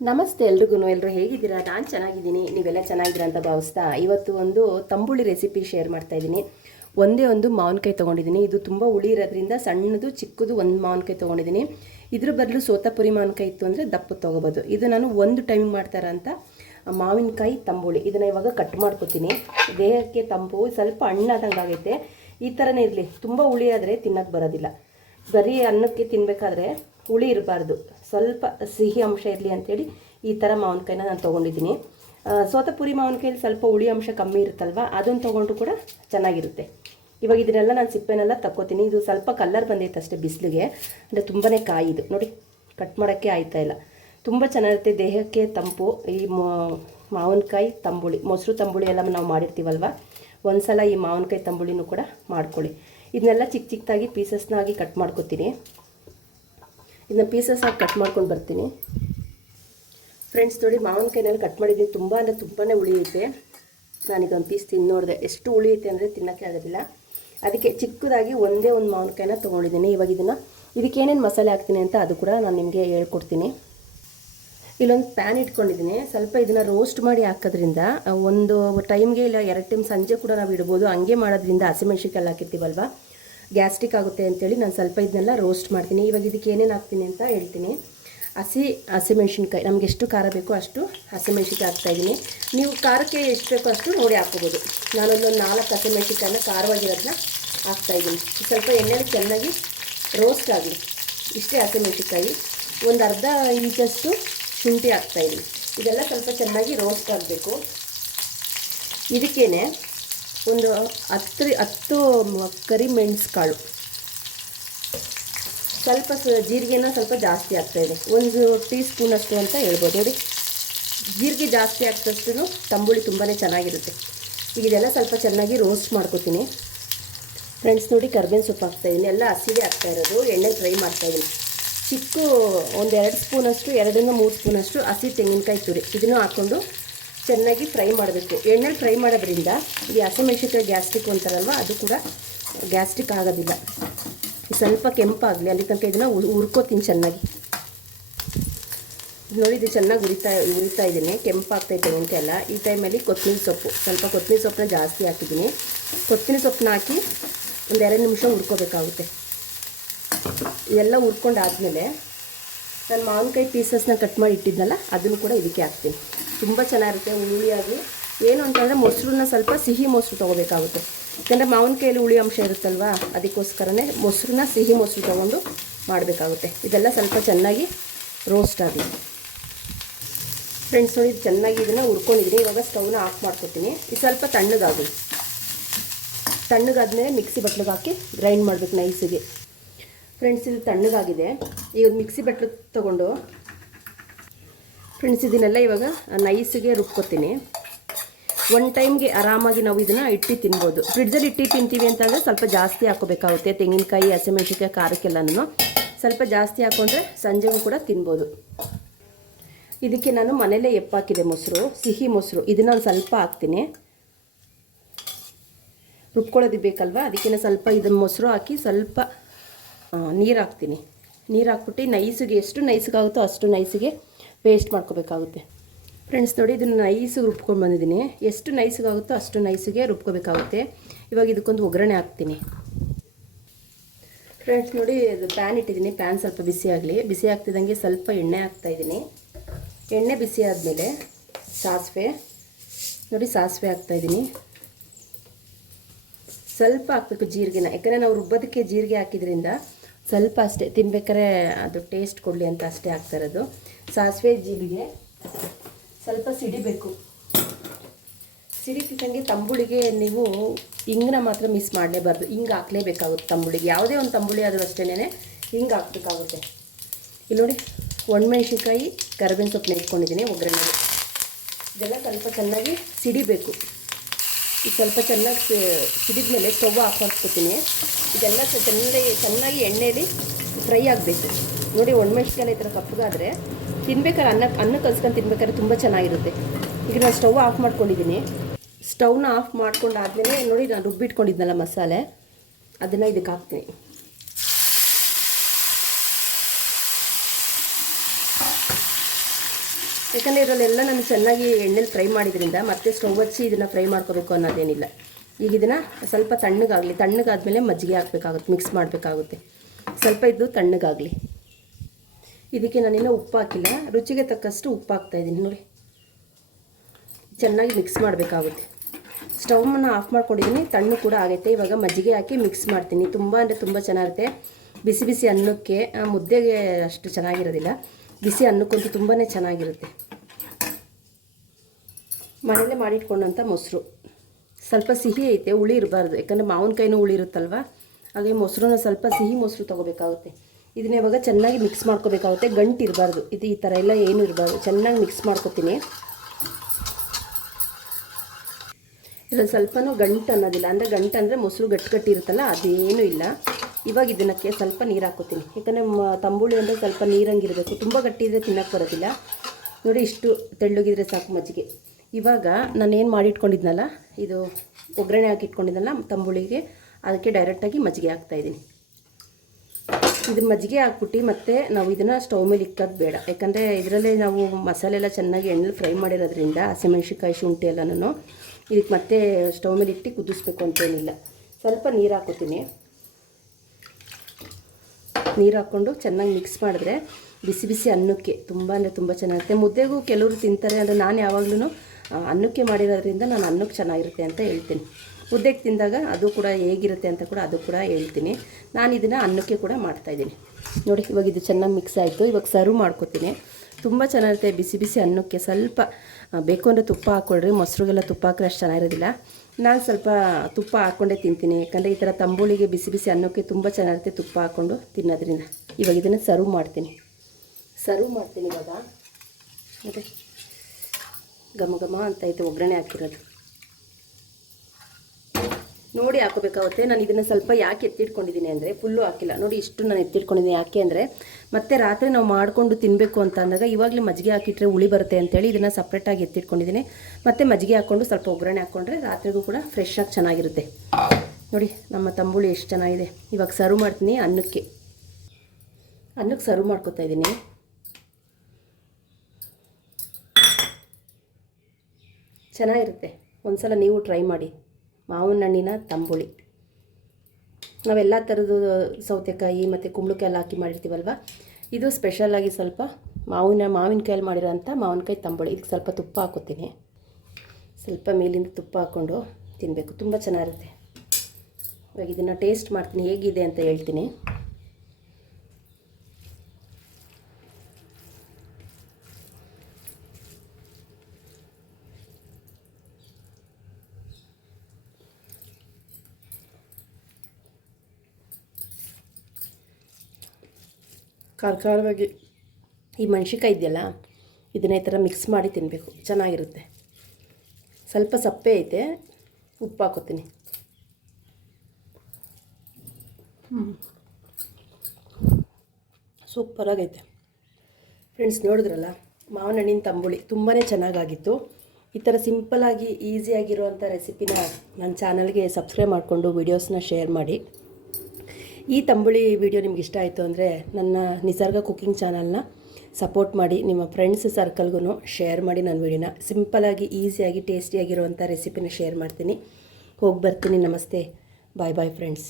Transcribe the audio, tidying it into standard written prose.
ನಮಸ್ತೆ ಎಲ್ಲರೂ ಹೇಗಿದ್ದೀರಾ? ನಾನು ಚೆನ್ನಾಗಿದ್ದೀನಿ, ನೀವೆಲ್ಲ ಚೆನ್ನಾಗಿದ್ದೀರಾ ಅಂತ ಭಾವಿಸ್ತಾ ಇವತ್ತು ಒಂದು ತಂಬುಳಿ ರೆಸಿಪಿ ಶೇರ್ ಮಾಡ್ತಾ ಇದ್ದೀನಿ. ಒಂದೇ ಒಂದು ಮಾವಿನಕಾಯಿ ತೊಗೊಂಡಿದ್ದೀನಿ. ಇದು ತುಂಬ ಹುಳಿ ಇರೋದ್ರಿಂದ ಸಣ್ಣದು ಚಿಕ್ಕದು ಒಂದು ಮಾವಿನಕಾಯಿ ತೊಗೊಂಡಿದ್ದೀನಿ. ಇದ್ರ ಬದಲು ಸೋತಾಪುರಿ ಮಾವಿನಕಾಯಿ ಇತ್ತು ಅಂದರೆ ದಪ್ಪು ತೊಗೋಬೋದು. ಇದು ನಾನು ಒಂದು ಟೈಮ್ ಮಾಡ್ತಾರಂತ ಮಾವಿನಕಾಯಿ ತಂಬುಳಿ. ಇದನ್ನು ಇವಾಗ ಕಟ್ ಮಾಡ್ಕೊತೀನಿ. ದೇಹಕ್ಕೆ ತಂಪು, ಸ್ವಲ್ಪ ಹಣ್ಣಾದಂಗೆ ಆಗೈತೆ. ಈ ಥರನೇ ಇರಲಿ, ತುಂಬ ಹುಳಿ ಆದರೆ ತಿನ್ನೋಕ್ಕೆ ಬರೋದಿಲ್ಲ. ಬರೀ ಅನ್ನಕ್ಕೆ ತಿನ್ನಬೇಕಾದ್ರೆ ಹುಳಿ ಇರಬಾರ್ದು, ಸ್ವಲ್ಪ ಸಿಹಿ ಅಂಶ ಇರಲಿ ಅಂಥೇಳಿ ಈ ಥರ ಮಾವಿನಕಾಯಿನ ನಾನು ತೊಗೊಂಡಿದ್ದೀನಿ. ಸೋತಾಪುರಿ ಮಾವಿನಕಾಯಲ್ಲಿ ಸ್ವಲ್ಪ ಹುಳಿ ಅಂಶ ಕಮ್ಮಿ ಇರುತ್ತಲ್ವ, ಅದನ್ನು ತೊಗೊಂಡ್ರು ಕೂಡ ಚೆನ್ನಾಗಿರುತ್ತೆ. ಇವಾಗ ಇದನ್ನೆಲ್ಲ ನಾನು ಸಿಪ್ಪೆನೆಲ್ಲ ತಕ್ಕೋತೀನಿ. ಇದು ಸ್ವಲ್ಪ ಕಲ್ಲರ್ ಬಂದೈತೆ ಅಷ್ಟೇ ಬಿಸಿಲಿಗೆ, ಅಂದರೆ ತುಂಬಾ ಕಾಯಿ ಇದು ನೋಡಿ, ಕಟ್ ಮಾಡೋಕ್ಕೆ ಆಯ್ತಾಯಿಲ್ಲ. ತುಂಬ ಚೆನ್ನಾಗಿರುತ್ತೆ, ದೇಹಕ್ಕೆ ತಂಪು. ಈ ಮಾವಿನಕಾಯಿ ತಂಬುಳಿ, ಮೊಸರು ತಂಬುಳಿ ಎಲ್ಲ ನಾವು ಮಾಡಿರ್ತೀವಲ್ವ, ಒಂದು ಸಲ ಈ ಮಾವಿನಕಾಯಿ ತಂಬುಳಿನೂ ಕೂಡ ಮಾಡ್ಕೊಳ್ಳಿ. ಇದನ್ನೆಲ್ಲ ಚಿಕ್ಕ ಚಿಕ್ಕದಾಗಿ ಪೀಸಸ್ನಾಗಿ ಕಟ್ ಮಾಡ್ಕೊತೀನಿ. ಇದನ್ನ ಪೀಸಸ್ ಆಗಿ ಕಟ್ ಮಾಡ್ಕೊಂಡು ಬರ್ತೀನಿ. ಫ್ರೆಂಡ್ಸ್ ನೋಡಿ, ಮಾವಿನಕಾಯಿನೆಲ್ಲ ಕಟ್ ಮಾಡಿದ್ದೀನಿ. ತುಂಬ ಅಂದರೆ ತುಂಬಾ ಹುಳಿ ಐತೆ. ನಾನೀಗೊಂದು ಪೀಸ್ ತಿಂದು ನೋಡಿದೆ, ಎಷ್ಟು ಹುಳಿ ಐತೆ ಅಂದರೆ ತಿನ್ನೋಕ್ಕೆ ಆಗೋದಿಲ್ಲ. ಅದಕ್ಕೆ ಚಿಕ್ಕದಾಗಿ ಒಂದೇ ಒಂದು ಮಾವಿನಕಾಯಿನ ತೊಗೊಂಡಿದ್ದೀನಿ. ಇವಾಗ ಇದಕ್ಕೆ ಏನೇನು ಮಸಾಲೆ ಹಾಕ್ತೀನಿ ಅಂತ ಅದು ಕೂಡ ನಾನು ನಿಮಗೆ ಹೇಳ್ಕೊಡ್ತೀನಿ. ಇಲ್ಲೊಂದು ಪ್ಯಾನ್ ಇಟ್ಕೊಂಡಿದ್ದೀನಿ. ಸ್ವಲ್ಪ ಇದನ್ನು ರೋಸ್ಟ್ ಮಾಡಿ ಹಾಕೋದ್ರಿಂದ ಒಂದು ಟೈಮ್ಗೆ ಇಲ್ಲ 2 ಟೈಮ್ ಸಂಜೆ ಕೂಡ ನಾವು ಇಡ್ಬೋದು. ಹಂಗೆ ಮಾಡೋದ್ರಿಂದ ಹಸಿಮೆಣ್ಸಿಕಾಯಿ ಹಾಕಿರ್ತೀವಲ್ವ, ಗ್ಯಾಸ್ಟ್ರಿಕ್ ಆಗುತ್ತೆ ಅಂತೇಳಿ ನಾನು ಸ್ವಲ್ಪ ಇದನ್ನೆಲ್ಲ ರೋಸ್ಟ್ ಮಾಡ್ತೀನಿ. ಇವಾಗ ಇದಕ್ಕೆ ಏನೇನು ಹಾಕ್ತೀನಿ ಅಂತ ಹೇಳ್ತೀನಿ. ಹಸಿಮೆಣ್ಸಿನ್ಕಾಯಿ, ನಮ್ಗೆ ಎಷ್ಟು ಖಾರ ಬೇಕೋ ಅಷ್ಟು ಹಸಿಮೆಣ್ಸಿನ್ಕಾಯಿ ಹಾಕ್ತಾಯಿದ್ದೀನಿ. ನೀವು ಖಾರಕ್ಕೆ ಎಷ್ಟು ಬೇಕೋ ಅಷ್ಟು ನೋಡಿ ಹಾಕ್ಕೋಬೋದು. ನಾನೊಂದು 4 ಹಸಿಮೆಣ್ಸಿನ್ಕಾಯಿನ ಖಾರವಾಗಿರೋದನ್ನ ಹಾಕ್ತಾಯಿದ್ದೀನಿ. ಸ್ವಲ್ಪ ಎಣ್ಣೆಲಿ ಚೆನ್ನಾಗಿ ರೋಸ್ಟ್ ಆಗಲಿ. ಇಷ್ಟೇ ಹಸಿಮೆಣ್ಸಿನ್ಕಾಯಿ. ಒಂದು ಅರ್ಧ ಇಂಚಷ್ಟು ಶುಂಠಿ ಹಾಕ್ತಾಯಿದ್ದೀನಿ. ಇದೆಲ್ಲ ಸ್ವಲ್ಪ ಚೆನ್ನಾಗಿ ರೋಸ್ಟ್ ಆಗಬೇಕು. ಇದಕ್ಕೇನೆ ಒಂದು 10 ಕರಿಮೆಣಸು ಕಾಳು, ಸ್ವಲ್ಪ ಜೀರಿಗೆನ ಸ್ವಲ್ಪ ಜಾಸ್ತಿ ಆಗ್ತಾಯಿದೆ, 1 ಟೀ ಸ್ಪೂನಷ್ಟು ಅಂತ ಹೇಳ್ಬೋದು. ನೋಡಿ, ಜೀರಿಗೆ ಜಾಸ್ತಿ ಆಗ್ತಷ್ಟು ತಂಬುಳಿ ತುಂಬಾ ಚೆನ್ನಾಗಿರುತ್ತೆ. ಈಗ ಇದೆಲ್ಲ ಸ್ವಲ್ಪ ಚೆನ್ನಾಗಿ ರೋಸ್ಟ್ ಮಾಡ್ಕೊತೀನಿ. ಫ್ರೆಂಡ್ಸ್ ನೋಡಿ, ಕರ್ಬೇವಿನ ಸೊಪ್ಪು ಹಾಕ್ತಾಯಿದ್ದೀನಿ. ಎಲ್ಲ ಹಸಿಗೆ ಹಾಕ್ತಾಯಿರೋದು, ಎಣ್ಣೆಲಿ ಫ್ರೈ ಮಾಡ್ತಾಯಿದ್ದೀನಿ. ಚಿಕ್ಕ ಒಂದು 2 ಸ್ಪೂನಷ್ಟು, 2 ಇಂದ 3 ಸ್ಪೂನಷ್ಟು ಹಸಿ ತೆಂಗಿನಕಾಯಿ ತುರಿ, ಇದನ್ನು ಹಾಕ್ಕೊಂಡು ಚೆನ್ನಾಗಿ ಫ್ರೈ ಮಾಡಬೇಕು. ಎಣ್ಣೆಲಿ ಫ್ರೈ ಮಾಡೋದ್ರಿಂದ ಈ ಹಸಿಮೆಣ್ಸಿನ್ಕಾಯಿ ಗ್ಯಾಸ್ಟ್ರಿಕ್ ಅಂತಾರಲ್ವ, ಅದು ಕೂಡ ಗ್ಯಾಸ್ಟ್ರಿಕ್ ಆಗೋದಿಲ್ಲ. ಸ್ವಲ್ಪ ಕೆಂಪಾಗಲಿ, ಅಲ್ಲಿ ತನಕ ಇದನ್ನು ಹುರ್ಕೋತೀನಿ ಚೆನ್ನಾಗಿ. ನೋಡಿ, ಇದು ಚೆನ್ನಾಗಿ ಉರಿತಾ ಇದ್ದೀನಿ. ಕೆಂಪಾಗ್ತಾಯಿದೆ ತೆಂಗಿನಕಾಯಿ ಎಲ್ಲ. ಈ ಟೈಮಲ್ಲಿ ಕೊತ್ತಂಬರಿ ಸೊಪ್ಪು, ಸ್ವಲ್ಪ ಕೊತ್ತಂಬರಿ ಸೊಪ್ಪನ್ನ ಜಾಸ್ತಿ ಹಾಕಿದ್ದೀನಿ. ಕೊತ್ತಂಬರಿ ಸೊಪ್ಪನ್ನ ಹಾಕಿ ಒಂದು 2 ನಿಮಿಷ ಹುರ್ಕೋಬೇಕಾಗುತ್ತೆ. ಇದೆಲ್ಲ ಹುರ್ಕೊಂಡಾದ್ಮೇಲೆ ನಾನು ಮಾವಿನಕಾಯಿ ಪೀಸಸ್ನ ಕಟ್ ಮಾಡಿ ಇಟ್ಟಿದ್ನಲ್ಲ, ಅದನ್ನು ಕೂಡ ಇದಕ್ಕೆ ಹಾಕ್ತೀನಿ. ತುಂಬ ಚೆನ್ನಾಗಿರುತ್ತೆ ಹುಳಿಯಾಗಿ. ಏನು ಅಂತಂದರೆ ಮೊಸರನ್ನ ಸ್ವಲ್ಪ ಸಿಹಿ ಮೊಸರು ತೊಗೋಬೇಕಾಗುತ್ತೆ. ಯಾಕಂದರೆ ಮಾವಿನಕಾಯಲ್ಲಿ ಹುಳಿ ಅಂಶ ಇರುತ್ತಲ್ವ, ಅದಕ್ಕೋಸ್ಕರನೇ ಮೊಸರನ್ನ ಸಿಹಿ ಮೊಸರು ತೊಗೊಂಡು ಮಾಡಬೇಕಾಗುತ್ತೆ. ಇದೆಲ್ಲ ಸ್ವಲ್ಪ ಚೆನ್ನಾಗಿ ರೋಸ್ಟ್ ಆಗಲಿ. ಫ್ರೆಂಡ್ಸ್ ನೋಡಿ, ಚೆನ್ನಾಗಿ ಇದನ್ನು ಹುರ್ಕೊಂಡಿದ್ದೀನಿ. ಇವಾಗ ಸ್ಟವ್ನ ಆಫ್ ಮಾಡ್ಕೊತೀನಿ. ಇದು ಸ್ವಲ್ಪ ತಣ್ಣಗಾಗಲಿ. ತಣ್ಣಗಾದ್ಮೇಲೆ ಮಿಕ್ಸಿ ಬಟ್ಲಿಗೆ ಹಾಕಿ ಗ್ರೈಂಡ್ ಮಾಡಬೇಕು ನೈಸಿಗೆ. ಫ್ರೆಂಡ್ಸ್, ಇದು ತಣ್ಣಗಾಗಿದೆ. ಈಗ ಮಿಕ್ಸಿ ಬಟ್ಲು ತೊಗೊಂಡು ಫ್ರೆಂಡ್ಸ್ ಇದನ್ನೆಲ್ಲ ಇವಾಗ ನೈಸಿಗೆ ರುಬ್ಕೊತೀನಿ. 1 ಟೈಮ್ಗೆ ಆರಾಮಾಗಿ ನಾವು ಇದನ್ನು ಇಟ್ಟು ತಿನ್ಬೋದು. ಫ್ರಿಡ್ಜಲ್ಲಿ ಇಟ್ಟು ತಿಂತೀವಿ ಅಂತಂದರೆ ಸ್ವಲ್ಪ ಜಾಸ್ತಿ ಹಾಕೋಬೇಕಾಗುತ್ತೆ. ತೆಂಗಿನಕಾಯಿ, ಹಸಿಮೆಣ್ಸಿನ್ಕಾಯಿ ಖಾರಕ್ಕೆಲ್ಲನೂ ಸ್ವಲ್ಪ ಜಾಸ್ತಿ ಹಾಕ್ಕೊಂಡ್ರೆ ಸಂಜೆಗೂ ಕೂಡ ತಿನ್ಬೋದು. ಇದಕ್ಕೆ ನಾನು ಮನೇಲೇ ಎಪ್ಪಾಕಿದೆ ಮೊಸರು, ಸಿಹಿ ಮೊಸರು, ಇದನ್ನು ಒಂದು ಸ್ವಲ್ಪ ಹಾಕ್ತೀನಿ. ರುಬ್ಕೊಳ್ಳೋದು ಬೇಕಲ್ವ, ಅದಕ್ಕೆ ಸ್ವಲ್ಪ ಇದನ್ನು ಮೊಸರು ಹಾಕಿ ಸ್ವಲ್ಪ ನೀರು ಹಾಕ್ತೀನಿ. ನೀರು ಹಾಕ್ಬಿಟ್ಟು ನೈಸಿಗೆ, ಎಷ್ಟು ನೈಸಿಗಾಗುತ್ತೋ ಅಷ್ಟು ನೈಸಿಗೆ ಪೇಸ್ಟ್ ಮಾಡ್ಕೋಬೇಕಾಗುತ್ತೆ. ಫ್ರೆಂಡ್ಸ್ ನೋಡಿ, ಇದನ್ನು ನೈಸಿಗೆ ರುಬ್ಕೊಂಡು ಬಂದಿದ್ದೀನಿ. ಎಷ್ಟು ನೈಸಿಗಾಗುತ್ತೋ ಅಷ್ಟು ನೈಸಿಗೆ ರುಬ್ಕೋಬೇಕಾಗುತ್ತೆ. ಇವಾಗ ಇದಕ್ಕೊಂದು ಒಗ್ಗರಣೆ ಹಾಕ್ತೀನಿ. ಫ್ರೆಂಡ್ಸ್ ನೋಡಿ, ಇದು ಪ್ಯಾನ್ ಇಟ್ಟಿದ್ದೀನಿ. ಪ್ಯಾನ್ ಸ್ವಲ್ಪ ಬಿಸಿ ಆಗಲಿ. ಬಿಸಿ ಆಗ್ತಿದ್ದಂಗೆ ಸ್ವಲ್ಪ ಎಣ್ಣೆ ಹಾಕ್ತಾಯಿದ್ದೀನಿ. ಎಣ್ಣೆ ಬಿಸಿ ಆದಮೇಲೆ ಸಾಸಿವೆ ನೋಡಿ, ಸಾಸಿವೆ ಹಾಕ್ತಾಯಿದ್ದೀನಿ. ಸ್ವಲ್ಪ ಹಾಕಬೇಕು ಜೀರಿಗೆನ, ಯಾಕಂದರೆ ನಾವು ರುಬ್ಬೋದಕ್ಕೆ ಜೀರಿಗೆ ಹಾಕಿದ್ರಿಂದ ಸ್ವಲ್ಪ ಅಷ್ಟೇ, ತಿನ್ಬೇಕಾದ್ರೆ ಅದು ಟೇಸ್ಟ್ ಕೊಡಲಿ ಅಂತ ಅಷ್ಟೇ ಹಾಕ್ತಾ ಇರೋದು. ಸಾಸಿವೆ ಜೀರಿಗೆ ಸ್ವಲ್ಪ ಸಿಡಿಬೇಕು. ಸಿಡಿತಿದ್ದಂಗೆ ತಂಬುಳಿಗೆ ನೀವು ಹಿಂಗನ್ನ ಮಾತ್ರ ಮಿಸ್ ಮಾಡಲೇಬಾರ್ದು. ಹಿಂಗೆ ಹಾಕಲೇಬೇಕಾಗುತ್ತೆ ತಂಬುಳಿಗೆ. ಯಾವುದೇ ಒಂದು ತಂಬುಳಿ ಆದರೂ ಅಷ್ಟೇ ಹಿಂಗೆ ಹಾಕಬೇಕಾಗುತ್ತೆ. ಇಲ್ಲಿ ನೋಡಿ, ಒಣಮೆಣ್ಸಿನ್ಕಾಯಿ, ಕರಿಬೇವಿನ ಸೊಪ್ಪನ್ನ ಇಟ್ಕೊಂಡಿದ್ದೀನಿ ಒಗ್ಗರಣೆ. ಇದೆಲ್ಲ ಸ್ವಲ್ಪ ಚೆನ್ನಾಗಿ ಸಿಡಿಬೇಕು. ಇದು ಸ್ವಲ್ಪ ಚೆನ್ನಾಗಿ ಸಿಡಿದ ಮೇಲೆ ಸ್ಟವ್ ಆಫ್ ಮಾಡ್ಕೊತೀನಿ. ಇದೆಲ್ಲ ಚೆನ್ನಾಗಿ ಎಣ್ಣೆಯಲ್ಲಿ ಫ್ರೈ ಆಗಬೇಕು. ನೋಡಿ, ಒಣಮೆಣ್ಸಿನ್ಕಾಯಿ ಈ ಥರ ಕಪ್ಪಗಾದರೆ ತಿನ್ಬೇಕಾದ್ರೆ ಅನ್ನ ಕಲ್ಸ್ಕೊಂಡು ತಿನ್ಬೇಕಾದ್ರೆ ತುಂಬ ಚೆನ್ನಾಗಿರುತ್ತೆ. ಈಗ ನಾನು ಸ್ಟವ್ ಆಫ್ ಮಾಡ್ಕೊಂಡಿದ್ದೀನಿ. ಸ್ಟವ್ನ ಆಫ್ ಮಾಡ್ಕೊಂಡಾದ್ಮೇಲೆ ನೋಡಿ, ನಾನು ರುಬ್ಬಿಟ್ಕೊಂಡಿದ್ನಲ್ಲ ಮಸಾಲೆ, ಅದನ್ನು ಇದಕ್ಕೆ ಹಾಕ್ತೀನಿ. ಯಾಕಂದರೆ ಇದರಲ್ಲೆಲ್ಲ ನಾನು ಚೆನ್ನಾಗಿ ಎಣ್ಣೆಲಿ ಫ್ರೈ ಮಾಡಿದ್ರಿಂದ ಮತ್ತೆ ಸ್ಟವ್ ಹಚ್ಚಿ ಇದನ್ನು ಫ್ರೈ ಮಾಡ್ಕೋಬೇಕು ಅನ್ನೋದೇನಿಲ್ಲ. ಈಗ ಇದನ್ನು ಸ್ವಲ್ಪ ತಣ್ಣಗಾದ್ಮೇಲೆ ಮಜ್ಜಿಗೆ ಹಾಕಬೇಕಾಗುತ್ತೆ, ಮಿಕ್ಸ್ ಮಾಡಬೇಕಾಗುತ್ತೆ. ಸ್ವಲ್ಪ ಇದು ತಣ್ಣಗಾಗಲಿ. ಇದಕ್ಕೆ ನಾನಿನ್ನೂ ಉಪ್ಪು ಹಾಕಿಲ್ಲ, ರುಚಿಗೆ ತಕ್ಕಷ್ಟು ಉಪ್ಪು ಹಾಕ್ತಾಯಿದ್ದೀನಿ ನೋಡಿ. ಚೆನ್ನಾಗಿ ಮಿಕ್ಸ್ ಮಾಡಬೇಕಾಗುತ್ತೆ. ಸ್ಟವ್ನ ಆಫ್ ಮಾಡ್ಕೊಂಡಿದ್ದೀನಿ, ತಣ್ಣು ಕೂಡ ಆಗೈತೆ. ಇವಾಗ ಮಜ್ಜಿಗೆ ಹಾಕಿ ಮಿಕ್ಸ್ ಮಾಡ್ತೀನಿ. ತುಂಬ ಅಂದರೆ ತುಂಬ ಚೆನ್ನಾಗಿರುತ್ತೆ. ಬಿಸಿ ಬಿಸಿ ಅನ್ನಕ್ಕೆ, ಮುದ್ದೆಗೆ ಅಷ್ಟು ಚೆನ್ನಾಗಿರೋದಿಲ್ಲ, ಬಿಸಿ ಅನ್ನಕ್ಕಂತೂ ತುಂಬಾ ಚೆನ್ನಾಗಿರುತ್ತೆ. ಮನೆಯಲ್ಲೇ ಮಾಡಿಟ್ಕೊಂಡಂಥ ಮೊಸರು ಸ್ವಲ್ಪ ಸಿಹಿ ಐತೆ, ಹುಳಿ ಇರಬಾರ್ದು. ಯಾಕಂದರೆ ಮಾವಿನಕಾಯಿನೂ ಹುಳಿ ಇರುತ್ತಲ್ವ, ಹಾಗೆ ಮೊಸರನ್ನ ಸ್ವಲ್ಪ ಸಿಹಿ ಮೊಸರು ತೊಗೋಬೇಕಾಗುತ್ತೆ. ಇದನ್ನ ಇವಾಗ ಚೆನ್ನಾಗಿ ಮಿಕ್ಸ್ ಮಾಡ್ಕೋಬೇಕಾಗುತ್ತೆ. ಗಂಟು ಇರಬಾರ್ದು, ಇದು ಈ ಥರ ಎಲ್ಲ ಏನೂ ಇರಬಾರ್ದು. ಚೆನ್ನಾಗಿ ಮಿಕ್ಸ್ ಮಾಡ್ಕೊತೀನಿ. ಇದರಲ್ಲಿ ಸ್ವಲ್ಪನೂ ಗಂಟು ಅನ್ನೋದಿಲ್ಲ, ಅಂದರೆ ಗಂಟು ಅಂದರೆ ಮೊಸರು ಗಟ್ಟಿ ಇರುತ್ತಲ್ಲ, ಅದೇನೂ ಇಲ್ಲ. ಇವಾಗ ಇದನ್ನಕ್ಕೆ ಸ್ವಲ್ಪ ನೀರು ಹಾಕೋತೀನಿ. ಯಾಕಂದರೆ ತಂಬುಳಿ ಅಂದರೆ ಸ್ವಲ್ಪ ನೀರಂಗಿರಬೇಕು, ತುಂಬ ಗಟ್ಟಿ ಇದ್ದರೆ ತಿನ್ನೋಕ್ಕೆ ಬರೋದಿಲ್ಲ. ನೋಡಿ, ಇಷ್ಟು ತೆಳ್ಳಗಿದ್ರೆ ಸಾಕು ಮಜ್ಜಿಗೆ. ಇವಾಗ ನಾನೇನು ಮಾಡಿಟ್ಕೊಂಡಿದ್ನಲ್ಲ, ಇದು ಒಗ್ಗರಣೆ ಹಾಕಿಟ್ಕೊಂಡಿದ್ನಲ್ಲ ತಂಬುಳಿಗೆ, ಅದಕ್ಕೆ ಡೈರೆಕ್ಟಾಗಿ ಮಜ್ಜಿಗೆ ಹಾಕ್ತಾಯಿದ್ದೀನಿ. ಇದು ಮಜ್ಜಿಗೆ ಹಾಕ್ಬಿಟ್ಟು ಮತ್ತೆ ನಾವು ಇದನ್ನು ಸ್ಟವ್ ಮೇಲೆ ಇಕ್ಕೋದು ಬೇಡ. ಯಾಕಂದರೆ ಇದರಲ್ಲೇ ನಾವು ಮಸಾಲೆ ಎಲ್ಲ ಚೆನ್ನಾಗಿ ಎಣ್ಣೆಲಿ ಫ್ರೈ ಮಾಡಿರೋದ್ರಿಂದ, ಹಸಿಮೆಣ್ಸಿಕಾಯಿ ಶುಂಠಿ ಎಲ್ಲನೂ ಇದಕ್ಕೆ ಮತ್ತೆ ಸ್ಟವ್ ಮೇಲೆ ಇಟ್ಟು ಕುದಿಸ್ಬೇಕು ಅಂತೇನಿಲ್ಲ. ಸ್ವಲ್ಪ ನೀರು ಹಾಕೋತೀನಿ. ನೀರು ಹಾಕ್ಕೊಂಡು ಚೆನ್ನಾಗಿ ಮಿಕ್ಸ್ ಮಾಡಿದ್ರೆ ಬಿಸಿ ಬಿಸಿ ಅನ್ನಕ್ಕೆ ತುಂಬ ಅಂದರೆ ತುಂಬ ಚೆನ್ನಾಗಿರುತ್ತೆ. ಮುದ್ದೆಗೂ ಕೆಲವರು ತಿಂತಾರೆ, ಅಂದರೆ ನಾನು ಯಾವಾಗಲೂ ಅನ್ನಕ್ಕೆ ಮಾಡಿರೋದ್ರಿಂದ ನಾನು ಅನ್ನಕ್ಕೆ ಚೆನ್ನಾಗಿರುತ್ತೆ ಅಂತ ಹೇಳ್ತೀನಿ. ಮುದ್ದೆಗೆ ತಿಂದಾಗ ಅದು ಕೂಡ ಹೇಗಿರುತ್ತೆ ಅಂತ ಕೂಡ ಅದು ಕೂಡ ಹೇಳ್ತೀನಿ. ನಾನು ಇದನ್ನು ಅನ್ನಕ್ಕೆ ಕೂಡ ಮಾಡ್ತಾಯಿದ್ದೀನಿ ನೋಡಿ. ಇವಾಗ ಇದು ಚೆನ್ನಾಗಿ ಮಿಕ್ಸ್ ಆಯಿತು. ಇವಾಗ ಸರ್ವ್ ಮಾಡ್ಕೊತೀನಿ. ತುಂಬ ಚೆನ್ನಾಗಿರುತ್ತೆ ಬಿಸಿ ಬಿಸಿ ಅನ್ನಕ್ಕೆ. ಸ್ವಲ್ಪ ಬೇಕು ಅಂದರೆ ತುಪ್ಪ ಹಾಕ್ಕೊಳ್ರಿ, ಮೊಸರಿಗೆಲ್ಲ ತುಪ್ಪ ಹಾಕಿದ್ರೆ ಅಷ್ಟು ಚೆನ್ನಾಗಿರೋದಿಲ್ಲ. ನಾನು ಸ್ವಲ್ಪ ತುಪ್ಪ ಹಾಕ್ಕೊಂಡೇ ತಿಂತೀನಿ, ಯಾಕಂದರೆ ಈ ಥರ ತಂಬುಳಿಗೆ ಬಿಸಿ ಬಿಸಿ ಅನ್ನಕ್ಕೆ ತುಂಬ ಚೆನ್ನಾಗಿರುತ್ತೆ ತುಪ್ಪ ಹಾಕ್ಕೊಂಡು ತಿನ್ನೋದ್ರಿಂದ. ಇವಾಗ ಇದನ್ನು ಸರ್ವ್ ಮಾಡ್ತೀನಿ ಇವಾಗ ಮತ್ತು ಘಮ ಘಮ ಅಂತ ಐತೆ ಒಗ್ಗರಣೆ ಹಾಕಿರೋದು. ನೋಡಿ ಹಾಕೋಬೇಕಾಗುತ್ತೆ. ನಾನು ಇದನ್ನು ಸ್ವಲ್ಪ ಯಾಕೆ ಎತ್ತಿಟ್ಕೊಂಡಿದ್ದೀನಿ ಅಂದರೆ, ಫುಲ್ಲು ಹಾಕಿಲ್ಲ ನೋಡಿ, ಇಷ್ಟು ನಾನು ಎತ್ತಿಟ್ಕೊಂಡಿದ್ದೀನಿ. ಯಾಕೆ ಅಂದರೆ ಮತ್ತೆ ರಾತ್ರಿ ನಾವು ಮಾಡಿಕೊಂಡು ತಿನ್ನಬೇಕು ಅಂತ ಅಂದಾಗ ಇವಾಗಲೇ ಮಜ್ಜಿಗೆ ಹಾಕಿಟ್ರೆ ಹುಳಿ ಬರುತ್ತೆ ಅಂತೇಳಿ ಇದನ್ನು ಸಪ್ರೇಟಾಗಿ ಎತ್ತಿಟ್ಕೊಂಡಿದ್ದೀನಿ. ಮತ್ತು ಮಜ್ಜಿಗೆ ಹಾಕ್ಕೊಂಡು ಸ್ವಲ್ಪ ಒಗ್ಗರಣೆ ಹಾಕ್ಕೊಂಡ್ರೆ ರಾತ್ರಿಗೂ ಕೂಡ ಫ್ರೆಶ್ ಆಗಿ ಚೆನ್ನಾಗಿರುತ್ತೆ. ನೋಡಿ ನಮ್ಮ ತಂಬುಳಿ ಎಷ್ಟು ಚೆನ್ನಾಗಿದೆ. ಇವಾಗ ಸರ್ವ್ ಮಾಡ್ತೀನಿ. ಅನ್ನಕ್ಕೆ ಸರ್ವ್ ಮಾಡ್ಕೊತಾ ಇದ್ದೀನಿ. ಚೆನ್ನಾಗಿರುತ್ತೆ, ಒಂದು ಸಲ ನೀವು ಟ್ರೈ ಮಾಡಿ. ಮಾವಿನ ಹಣ್ಣಿನ ತಂಬುಳಿ, ನಾವೆಲ್ಲ ಥರದ್ದು ಸೌತೆಕಾಯಿ ಮತ್ತು ಕುಂಬಳಕಾಯಿ ಎಲ್ಲ ಹಾಕಿ ಮಾಡಿರ್ತೀವಲ್ವ, ಇದು ಸ್ಪೆಷಲಾಗಿ ಸ್ವಲ್ಪ ಮಾವಿನಕಾಯಲ್ಲಿ ಮಾಡಿರೋಂಥ ಮಾವಿನಕಾಯಿ ತಂಬುಳಿ. ಇದಕ್ಕೆ ಸ್ವಲ್ಪ ತುಪ್ಪ ಹಾಕೋತೀನಿ. ಸ್ವಲ್ಪ ಮೇಲಿಂದ ತುಪ್ಪ ಹಾಕ್ಕೊಂಡು ತಿನ್ನಬೇಕು, ತುಂಬ ಚೆನ್ನಾಗಿರುತ್ತೆ. ಇವಾಗ ಇದನ್ನು ಟೇಸ್ಟ್ ಮಾಡ್ತೀನಿ, ಹೇಗಿದೆ ಅಂತ ಹೇಳ್ತೀನಿ. ಖಾರವಾಗಿ ಈ ಮೆಣ್ಸಿನ್ಕಾಯಿ ಇದೆಯಲ್ಲ, ಇದನ್ನ ಈ ಥರ ಮಿಕ್ಸ್ ಮಾಡಿ ತಿನ್ನಬೇಕು, ಚೆನ್ನಾಗಿರುತ್ತೆ. ಸ್ವಲ್ಪ ಸಪ್ಪೆ ಐತೆ, ಉಪ್ಪು ಹಾಕೋತೀನಿ. ಸೂಪರಾಗೈತೆ ಫ್ರೆಂಡ್ಸ್. ನೋಡಿದ್ರಲ್ಲ ಮಾವಿನ ಹಣ್ಣಿನ ತಂಬುಳಿ ತುಂಬಾ ಚೆನ್ನಾಗಾಗಿತ್ತು. ಈ ಥರ ಸಿಂಪಲ್ಲಾಗಿ ಈಸಿಯಾಗಿರುವಂಥ ರೆಸಿಪಿನ ನನ್ನ ಚಾನಲ್ಗೆ ಸಬ್ಸ್ಕ್ರೈಬ್ ಮಾಡಿಕೊಂಡು ವೀಡಿಯೋಸ್ನ ಶೇರ್ ಮಾಡಿ. ಈ ತಂಬುಳಿ ವಿಡಿಯೋ ನಿಮ್ಗೆ ಇಷ್ಟ ಆಯಿತು ಅಂದರೆ ನನ್ನ ನಿಸರ್ಗ ಕುಕಿಂಗ್ ಚಾನಲ್ನ ಸಪೋರ್ಟ್ ಮಾಡಿ, ನಿಮ್ಮ ಫ್ರೆಂಡ್ಸ್ ಸರ್ಕಲ್ಗೂ ಶೇರ್ ಮಾಡಿ. ನನ್ನ ವಿಡಿಯೋನ ಸಿಂಪಲಾಗಿ ಈಸಿಯಾಗಿ ಟೇಸ್ಟಿಯಾಗಿರುವಂಥ ರೆಸಿಪಿನ ಶೇರ್ ಮಾಡ್ತೀನಿ. ಹೋಗಿ ಬರ್ತೀನಿ. ನಮಸ್ತೆ, ಬಾಯ್ ಬಾಯ್ ಫ್ರೆಂಡ್ಸ್.